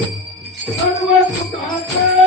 Irgendwas unterhalten!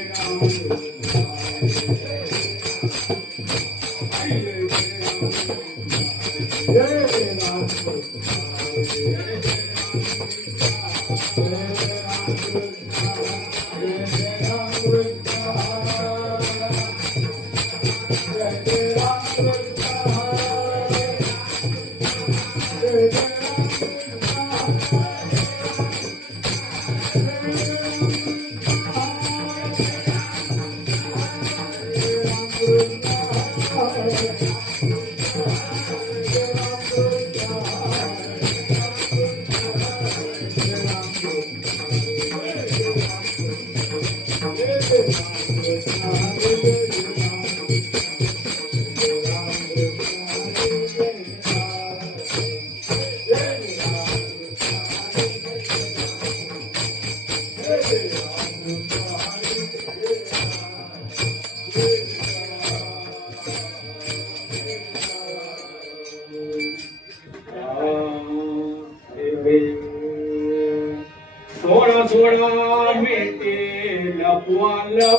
तो हा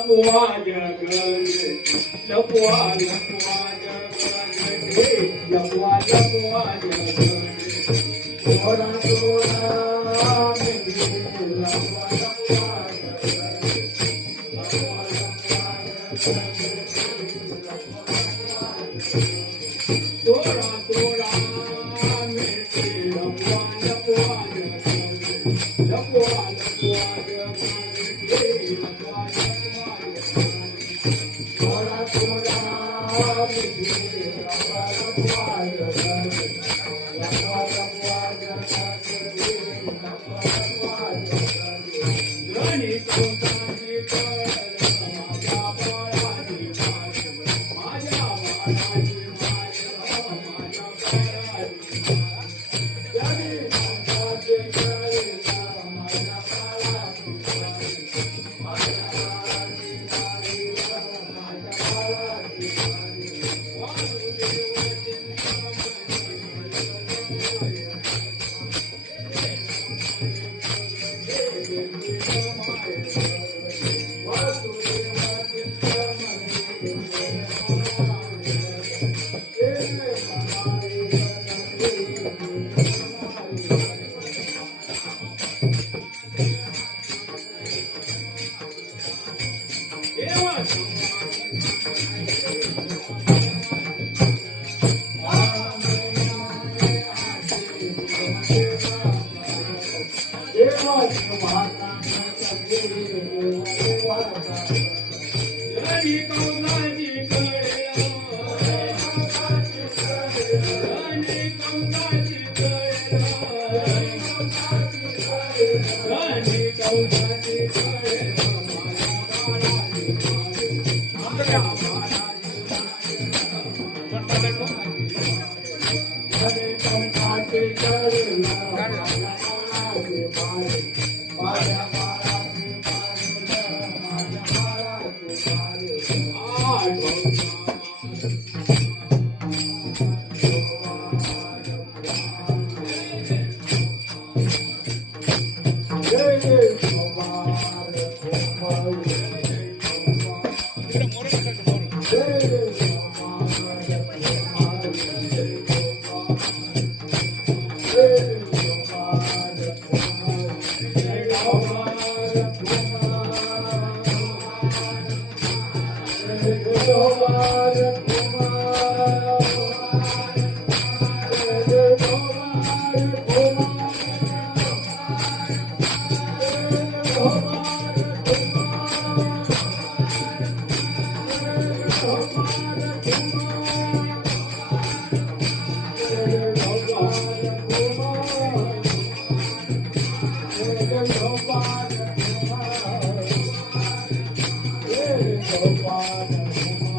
लपवा लपवा जग लपवा लपवा जग लपवा लपवा जग सोळा सोळा मेटे लपवा देवाची माता Thank. tomar Gopala